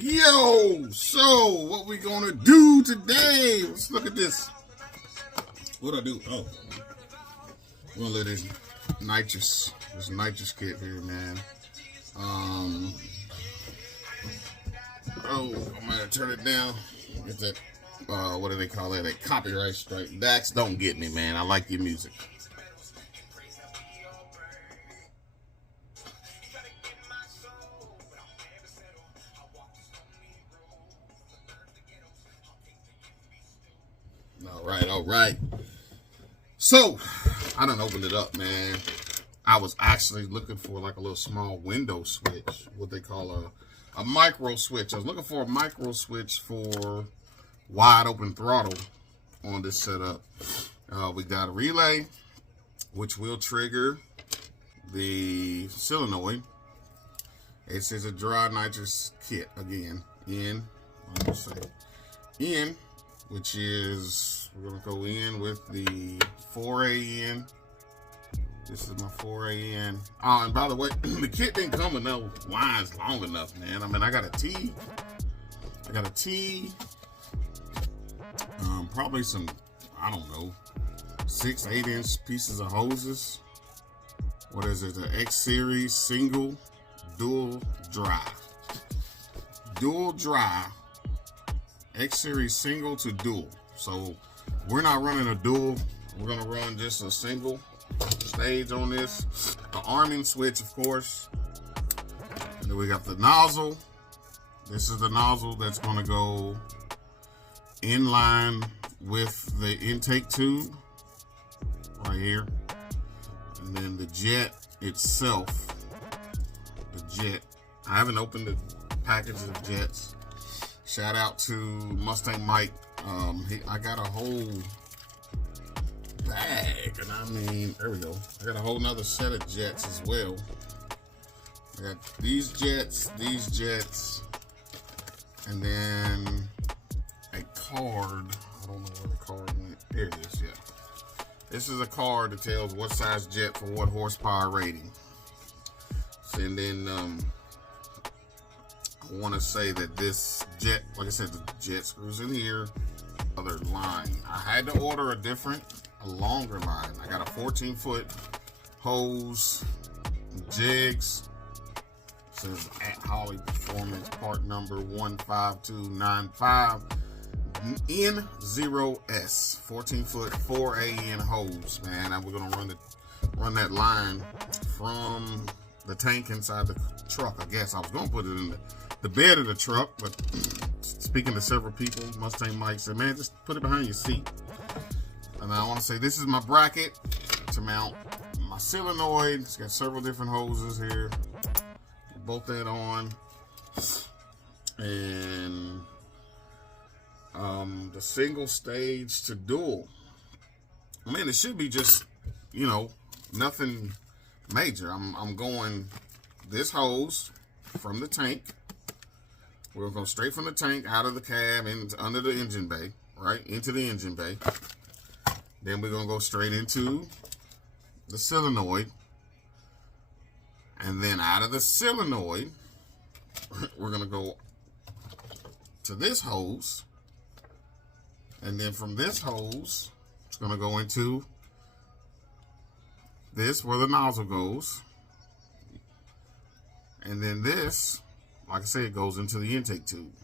Yo, so what we gonna do today? Let's look at this. What I do? Oh, we're gonna look at this nitrous. This nitrous kit here, man. Oh, I'm gonna turn it down. Get that. What do they call that? A copyright strike. Dax, don't get me, man. I like your music. All right. So, I done opened it up, man. I was actually looking for like a little small window switch, what they call a micro switch. I was looking for a micro switch for wide open throttle on this setup. We got a relay, which will trigger the solenoid. It says a dry nitrous kit again. I'm gonna say in, which is, we're gonna go in with the 4A in. This is my 4A in. Oh, and by the way, the kit didn't come with no lines long enough, man. I mean, I got a T. Probably some, I don't know, 6-8 inch pieces of hoses. What is it? The X series single dual dry. X series single to dual. So we're not running a dual. We're gonna run just a single stage on this. The arming switch, of course. And then we got the nozzle. This is the nozzle that's gonna go in line with the intake tube right here. And then the jet itself, I haven't opened the package of jets. Shout out to Mustang Mike. I got a whole bag, and I mean, there we go. I got a whole nother set of jets as well. I got these jets, and then a card. I don't know where the card went. There it is, yeah. This is a card that tells what size jet for what horsepower rating. And then, I want to say that this jet, like I said, the jet screws in here. Other line. I had to order a longer line. I got a 14-foot hose, jigs. It says at Holly Performance, part number 15295 N0S, 14-foot 4AN hose, man. And we're gonna run that line from the tank inside the truck. I guess I was gonna put it in the bed of the truck, but speaking to several people, Mustang Mike said, man, just put it behind your seat. And I want to say, this is my bracket to mount my solenoid. It's got several different hoses here. Bolt that on. And the single stage to dual. I mean, it should be just, nothing major. I'm going this hose from the tank. We're going to go straight from the tank out of the cab and under the engine bay, right? Into the engine bay. Then we're going to go straight into the solenoid. And then out of the solenoid, we're going to go to this hose. And then from this hose, it's going to go into this where the nozzle goes. And then this, like I said, it goes into the intake tube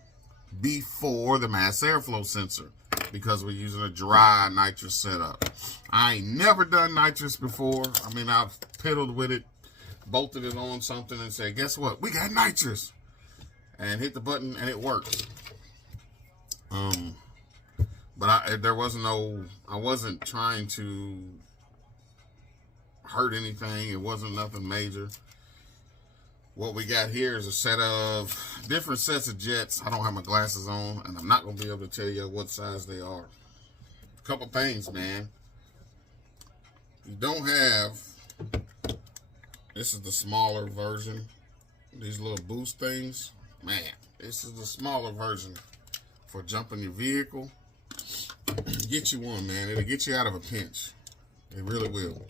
before the mass airflow sensor, because we're using a dry nitrous setup. I ain't never done nitrous before. I mean, I've piddled with it, bolted it on something and said, guess what? We got nitrous. And hit the button and it worked. But I wasn't trying to hurt anything. It wasn't nothing major. What we got here is a set of different sets of jets. I don't have my glasses on, and I'm not going to be able to tell you what size they are. A couple things, man. You don't have, this is the smaller version. These little boost things. Man, this is the smaller version for jumping your vehicle. Get you one, man. It'll get you out of a pinch. It really will.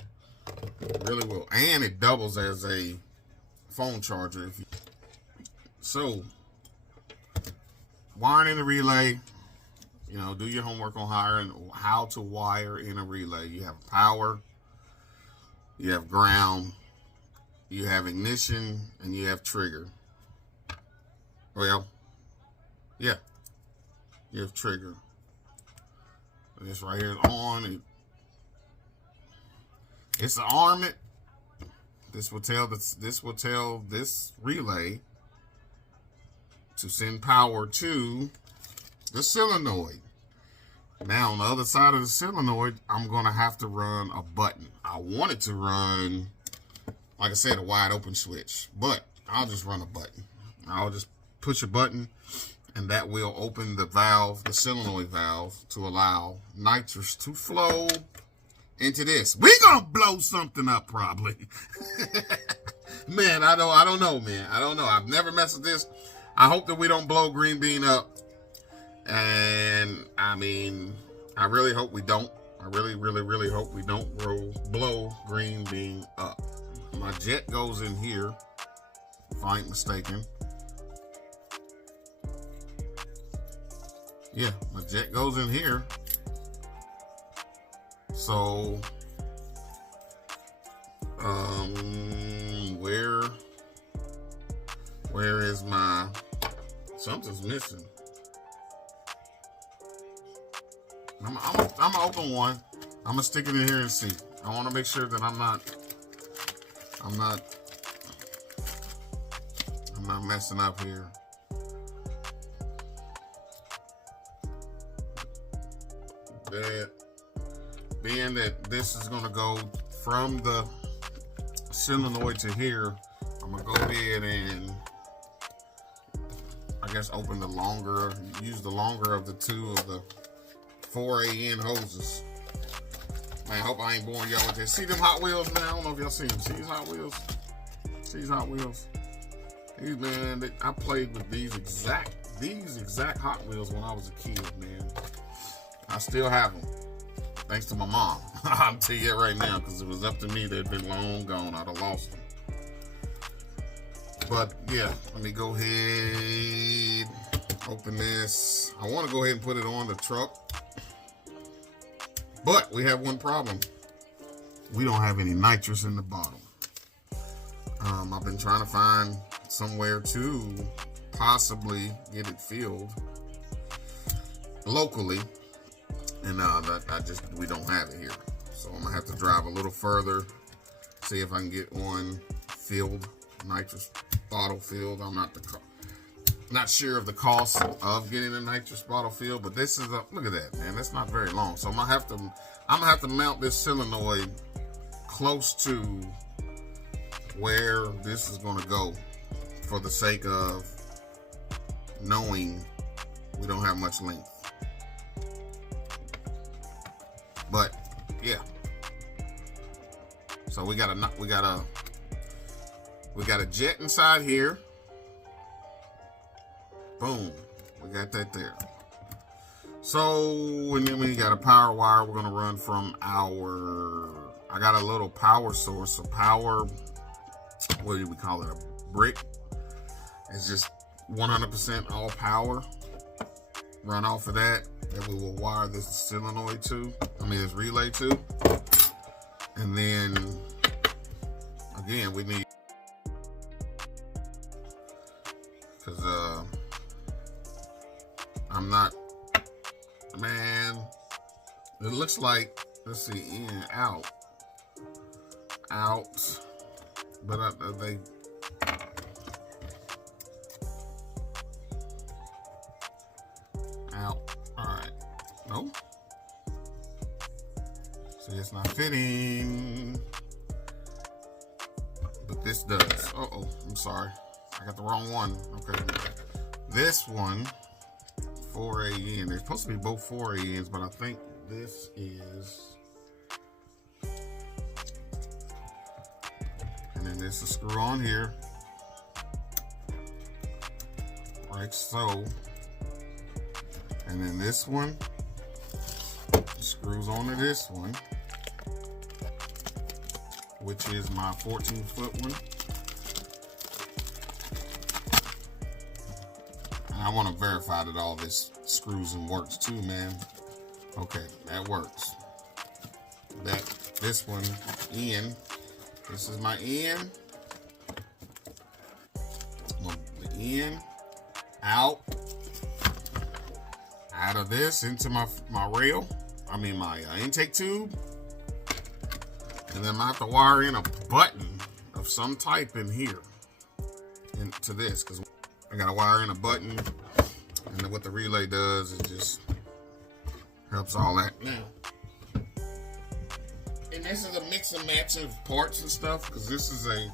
It really will. And it doubles as a phone charger. So wiring in the relay. You know, do your homework on how to wire in a relay. You have power, you have ground, you have ignition, and you have trigger. Well, yeah, you have trigger. This right here is on. It's an armament. This will tell this relay to send power to the solenoid. Now on the other side of the solenoid, I'm gonna have to run a button. I want it to run, like I said, a wide open switch, but I'll just run a button. I'll just push a button, and that will open the valve, the solenoid valve, to allow nitrous to flow into this. We gonna blow something up probably. Man, I don't know, man. I don't know. I've never messed with this. I hope that we don't blow green bean up. And I mean, I really hope we don't. I really, really, really hope we don't blow green bean up. My jet goes in here, if I ain't mistaken. Yeah, my jet goes in here. So, where is my, something's missing. I'm gonna open one. I'm gonna stick it in here and see. I want to make sure that I'm not messing up here. That being that this is gonna go from the solenoid to here, I'm gonna go ahead and I guess use the longer of the two of the 4AN hoses. Man, I hope I ain't boring y'all with this. See them Hot Wheels, man? I don't know if y'all see them. See these Hot Wheels? See these Hot Wheels? These, man, I played with these exact Hot Wheels when I was a kid, man. I still have them. Thanks to my mom. I'll tell you that right now, because if it was up to me, they'd been long gone. I'd have lost them. But, yeah, let me go ahead, open this. I want to go ahead and put it on the truck. But we have one problem. We don't have any nitrous in the bottle. I've been trying to find somewhere to possibly get it filled locally, and we don't have it here. So I'm gonna have to drive a little further, see if I can get one filled, nitrous bottle filled. I'm not sure of the cost of getting a nitrous bottle filled, but this is look at that, man. That's not very long. So I'm gonna have to mount this solenoid close to where this is gonna go, for the sake of knowing we don't have much length. But yeah, so we got a jet inside here. Boom, we got that there. So, and then we got a power wire we're gonna run from I got a little power source, a power, what do we call it, a brick. It's just 100% all power. Run off of that, and we will wire this solenoid to, this relay to. And then, again, we need, because I'm not, man, it looks like, let's see, in, out, but they, out, all right, no, see, it's not fitting, but this does. Uh-oh, I'm sorry, I got the wrong one. Okay, this one, 4AN, they're supposed to be both 4ANs, but I think this is, and then there's a screw on here, like so. And then this one screws onto this one, which is my 14-foot one. I want to verify that all this screws and works too, man. Okay, that works. This one in. This is my in. The in, out of this into my rail. I mean my intake tube. And then I have to wire in a button of some type in here into this, because I gotta wire in a button, and then what the relay does is just helps all that. Now, and this is a mix and match of parts and stuff, because this is a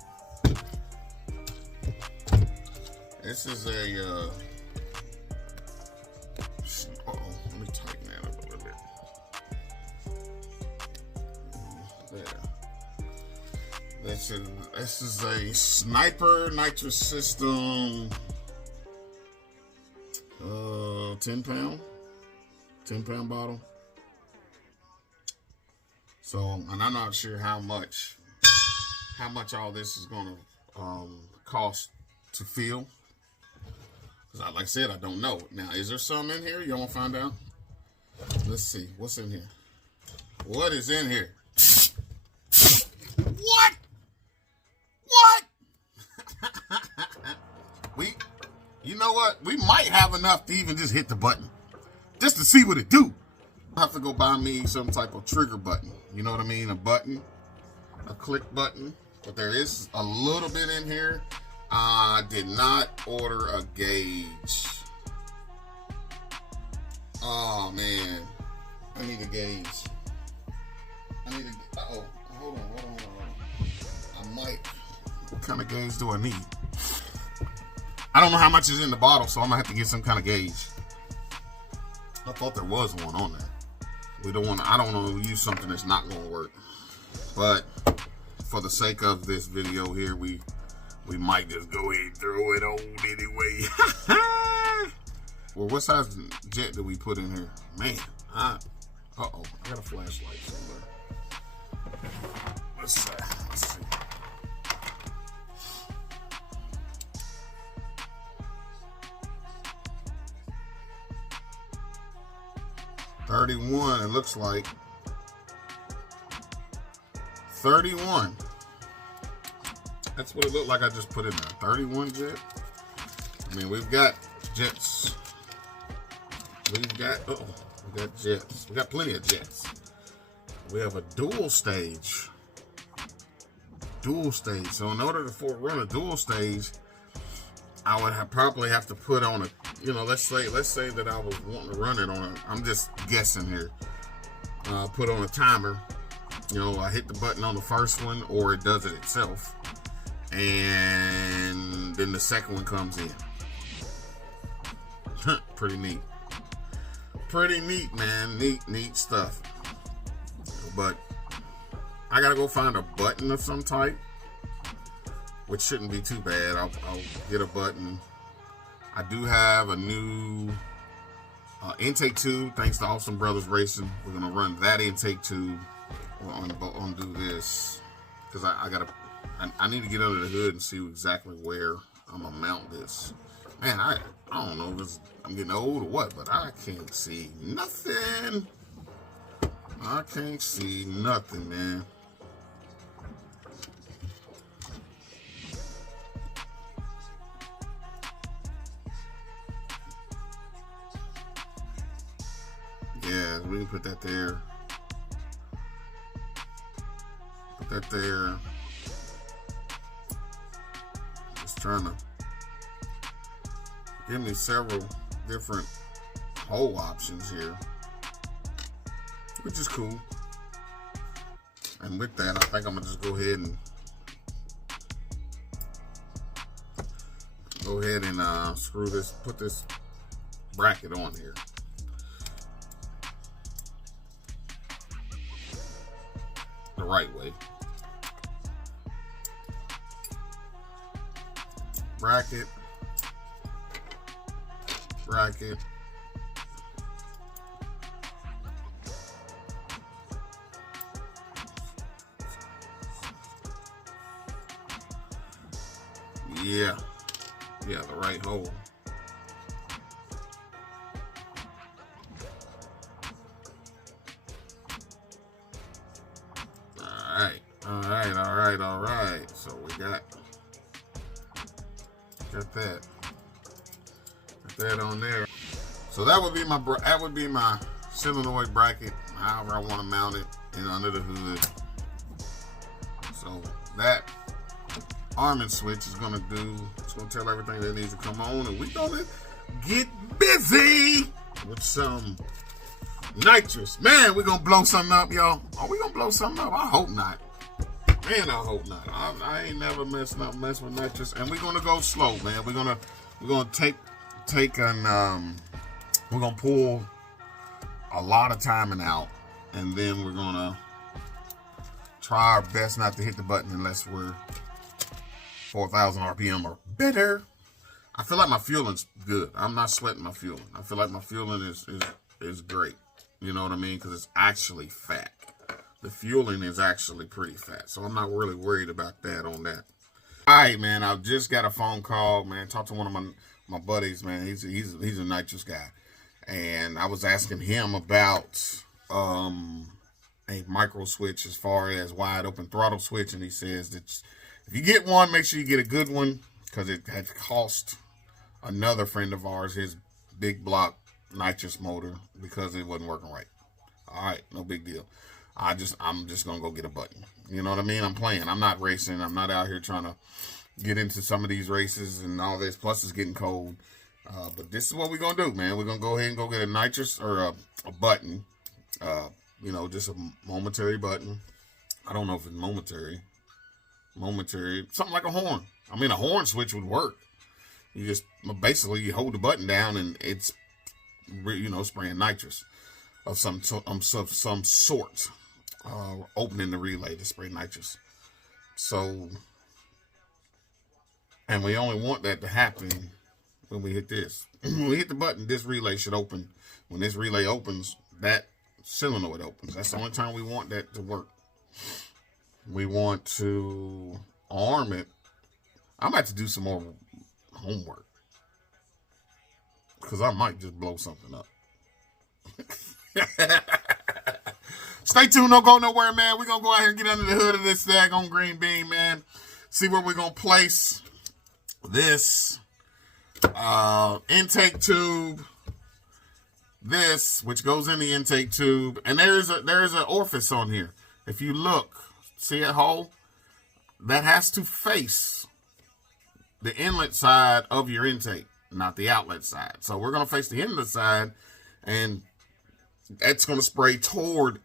let me tighten that up a little bit. There. This is a Sniper nitrous system, 10 pound bottle. So, and I'm not sure how much all this is gonna cost to fill. Cause like I said, I don't know. Now, is there some in here? Y'all wanna find out? Let's see, what's in here? What is in here? What? You know what? We might have enough to even just hit the button, just to see what it do. I have to go buy me some type of trigger button. You know what I mean? A button, a click button. But there is a little bit in here. I did not order a gauge. Oh man, I need a gauge. Hold on. I might. What kind of gauge do I need? I don't know how much is in the bottle, so I'm gonna have to get some kind of gauge. I thought there was one on there. I don't want to use something that's not gonna work. But for the sake of this video here, we might just go ahead and throw it on anyway. Well, what size jet did we put in here? Man, uh-oh, I got a flashlight somewhere. Let's see. 31, it looks like. 31. That's what it looked like I just put in there. 31 jet. I mean, we've got jets. We got jets. We got plenty of jets. We have a dual stage. So in order to run a dual stage, I would probably have to put on a, let's say that I was wanting to run it on I'm just guessing here. Put on a timer. I hit the button on the first one, or it does it itself. And then the second one comes in. Pretty neat. Pretty neat, man. Neat stuff. But I gotta go find a button of some type, which shouldn't be too bad. I'll get a button. I do have a new intake tube, thanks to Awesome Brothers Racing. We're gonna run that intake tube. Undo this, because I need to get under the hood and see exactly where I'm gonna mount this. Man, I don't know if I'm getting old or what, but I can't see nothing. I can't see nothing, man. Yeah, we can put that there. Put that there. Just trying to give me several different hole options here, which is cool. And with that, I think I'm gonna just go ahead and screw this, put this bracket on here. The right way. Bracket. Yeah, the right hole. All right, all right, all right. So we got that. Got that on there. So that would be my solenoid bracket, however I want to mount it, and under the hood. So that arming switch is gonna tell everything that needs to come on, and we're gonna get busy with some nitrous. Man, we're gonna blow something up, y'all. Are we gonna blow something up? I hope not. Man, I hope not. I ain't never mess with nitrous, and we're gonna go slow, man. We're gonna take and we're gonna pull a lot of timing out, and then we're gonna try our best not to hit the button unless we're 4,000 RPM or better. I feel like my fueling's good. I'm not sweating my fueling. I feel like my fueling is great. You know what I mean? Because it's actually fat. The fueling is actually pretty fat, so I'm not really worried about that on that. All right, man. I just got a phone call, man. Talked to one of my buddies, man. He's a nitrous guy, and I was asking him about a micro switch as far as wide open throttle switch, and he says that if you get one, make sure you get a good one, because it had cost another friend of ours his big block nitrous motor because it wasn't working right. All right, no big deal. I'm just gonna go get a button. You know what I mean? I'm playing. I'm not racing. I'm not out here trying to get into some of these races and all this. Plus, it's getting cold. But this is what we're gonna do, man. We're gonna go ahead and go get a nitrous or a button. You know, just a momentary button. I don't know if it's momentary, something like a horn. I mean, a horn switch would work. You just basically you hold the button down and it's, you know, spraying nitrous of some sort. Opening the relay to spray nitrous. So, and we only want that to happen when we hit this. When we hit the button, this relay should open. When this relay opens, that solenoid opens. That's the only time we want that to work. We want to arm it. I'm about to do some more homework, because I might just blow something up. Stay tuned, don't go nowhere, man. We're going to go out here and get under the hood of this daggone green bean, man. See where we're going to place this intake tube. This, which goes in the intake tube. And there's an orifice on here. If you look, see that hole? That has to face the inlet side of your intake, not the outlet side. So we're going to face the inlet side, and that's going to spray toward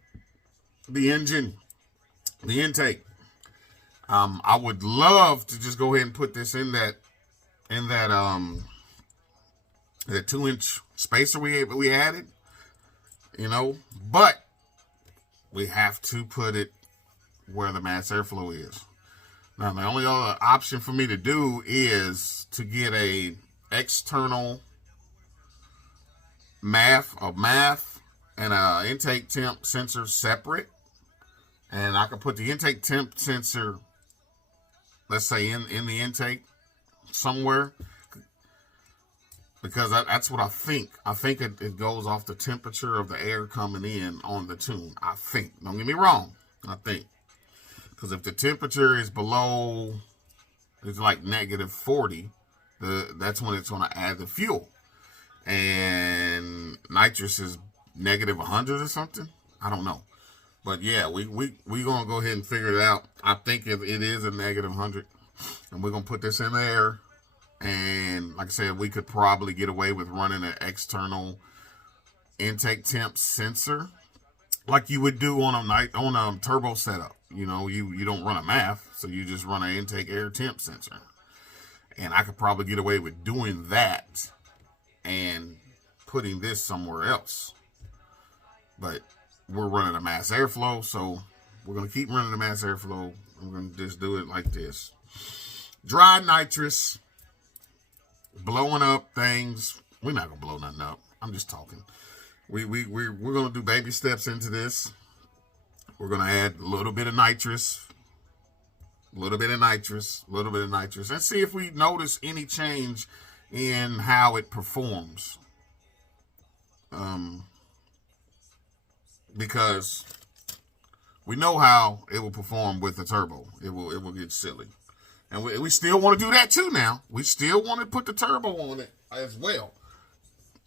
the engine, the intake. I would love to just go ahead and put this in that the 2-inch spacer we added, you know, but we have to put it where the mass airflow is. Now, the only other option for me to do is to get a external MAF and a intake temp sensor separate. And I could put the intake temp sensor, let's say, in the intake somewhere, because that's what I think. I think it goes off the temperature of the air coming in on the tune. I think. Don't get me wrong. I think. Because if the temperature is below, it's like -40, that's when it's going to add the fuel. And nitrous is -100 or something. I don't know. But yeah, we gonna go ahead and figure it out. I think it is a -100, and we're gonna put this in there. And like I said, we could probably get away with running an external intake temp sensor, like you would do on a turbo setup. You know, you don't run a MAF, so you just run an intake air temp sensor. And I could probably get away with doing that and putting this somewhere else. But we're running a mass airflow, so we're going to keep running the mass airflow. We're going to just do it like this. Dry nitrous, blowing up things. We're not going to blow nothing up. I'm just talking. We're going to do baby steps into this. We're going to add a little bit of nitrous, and see if we notice any change in how it performs. Because We know how it will perform with the turbo. It will get silly. And we still want to do that too now. We still want to put the turbo on it as well.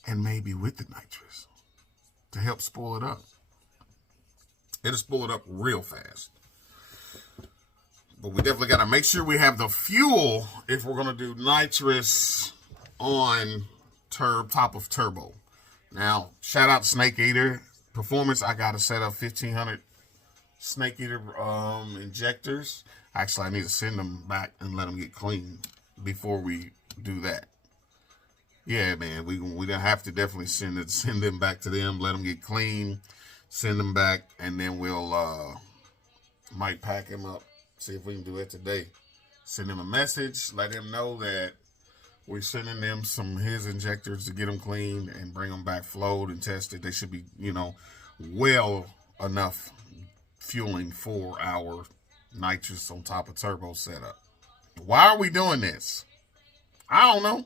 And maybe with the nitrous to help spoil it up. It'll spoil it up real fast. But we definitely got to make sure we have the fuel if we're going to do nitrous on top of turbo. Now, shout out Snake Eater Performance. I got to set up 1500 Snake Eater injectors. Actually, I need to send them back and let them get clean before we do that. Yeah, man, we don't have to definitely send them back to them, let them get clean, send them back, and then we'll might pack them up. See if we can do it today. Send them a message, let them know that we're sending them his injectors to get them clean and bring them back flowed and tested. They should be, well enough fueling for our nitrous on top of turbo setup. Why are we doing this? I don't know.